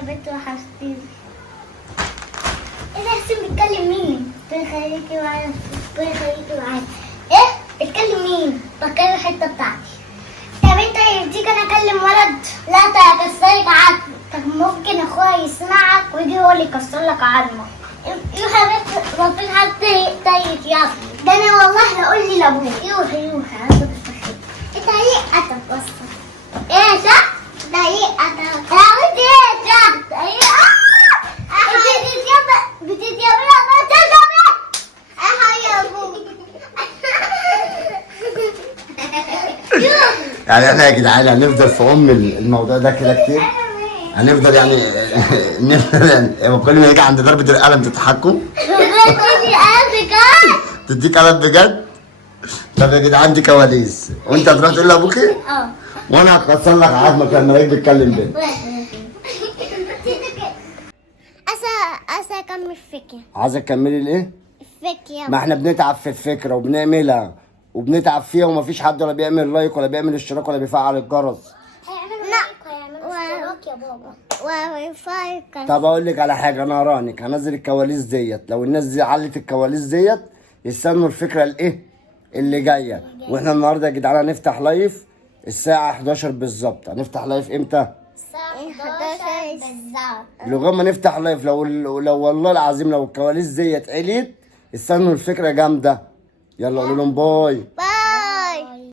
يا بنت وحشتيني. ايه ده حسين بيتكلم مين؟ خليكي معايا خليكي معايا. ايه؟ بيتكلم مين؟ بتكلم الحته بتاعتي. طب انت يرضيك انا اكلم ولد؟ لا ده هكسرك عظمك. طب ممكن اخويا يسمعك ويجي هو اللي يكسر لك عظمك. يوحى بس مفيش حد طيب يا ابني. ده انا والله هقول لي لابوك. يوحى انت ليه قتل بس؟ ايه صح؟ ده ليه قتل؟ ايه ده؟ ايه بتتيابي ما تجمع يا ابوك. يعني احنا يا جدعان هنفضل في الموضوع ده كده كتير. هنفضل يعني نفضل يعني كل ما يجي عند ضربة القلم تضحكوا. تديك قلم بجد؟ طب يا جدعان دي كواليس وانت هتروح تقول لابوكي؟ اه وانا هكسر لك عظمك لما يجي بيتكلم بيه. أسا أكمل فكرة. عايزه تكملي الايه؟ الفكرة. ما احنا بنتعب في الفكره وبنعملها وبنتعب فيها ومفيش حد ولا بيعمل لايك ولا بيعمل اشتراك ولا بيفعل الجرس. اشتراك يا بابا. طب اقول لك على حاجه، انا هرانك هنزل الكواليس ديت. لو الناس دي علت الكواليس ديت يستنوا الفكره الايه اللي جايه. واحنا النهارده يا جدعان هنفتح لايف الساعه 11 بالظبط. هنفتح لايف امتى؟ الساعة 11 بالظبط. لغايه ما نفتح لايف لو والله العظيم لو الكواليس ديت عليت استنوا الفكره جامده. يلا قولوا لهم باي.